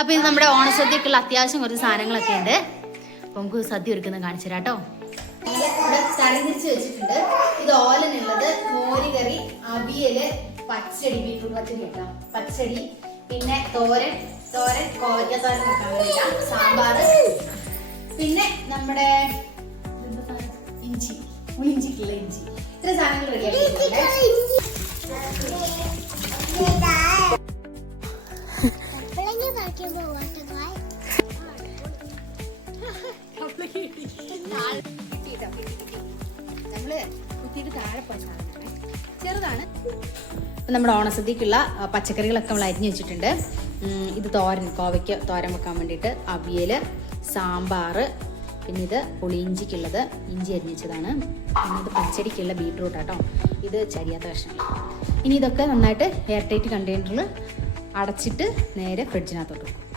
അപ്പോൾ ഇത് നമ്മുടെ ഓണസദ്യക്കുള്ള അത്യാവശ്യം കുറച്ച് സാധനങ്ങളൊക്കെ ഉണ്ട്. അപ്പോൾ നമുക്ക് സദ്യ ഒരുക്കുന്നത് കാണിച്ചു തരാം കേട്ടോ. ഇവിടെ തരംതിരിച്ച് വെച്ചിട്ടുണ്ട്. ഇത് ഓലനുള്ളത്, മോരുകറി, അവിയല്, പച്ചടി, ബീട്രൂട്ട് പച്ചടി കേട്ടോ, പച്ചടി, പിന്നെ തോരൻ കോവയ്ക്കത്തോരൻ വെക്കാൻ വേണ്ടിയിട്ടാണ്, സാമ്പാർ, പിന്നെ നമ്മുടെ പുളിയിഞ്ചിക്കുള്ള ഇഞ്ചി. ഇത്ര സാധനങ്ങൾ റെഡിയാക്കിയിട്ടുണ്ട്. ചെറുതാണ്. നമ്മുടെ ഓണസദ്യക്കുള്ള പച്ചക്കറികളൊക്കെ നമ്മൾ അരിഞ്ഞു വെച്ചിട്ടുണ്ട്. ഇത് തോരൻ, കോവയ്ക്ക് തോരൻ വെക്കാൻ വേണ്ടിയിട്ട്, അവിയൽ, സാമ്പാർ, പിന്നെ ഇത് പുളിയിഞ്ചിക്കുള്ളത്, ഇഞ്ചി അരിഞ്ഞതാണ്, പിന്നെ ഇത് പച്ചടിക്കുള്ള ബീട്രൂട്ട് കേട്ടോ, ഇത് ചരിയാത്ത കഷ്ണങ്ങൾ. ഇനി ഇതൊക്കെ നന്നായിട്ട് എയർ ടൈറ്റ് കണ്ടെയ്നറിൽ അടച്ചിട്ട് നേരെ ഫ്രിഡ്ജിനകത്തോട്ട് വെക്കും.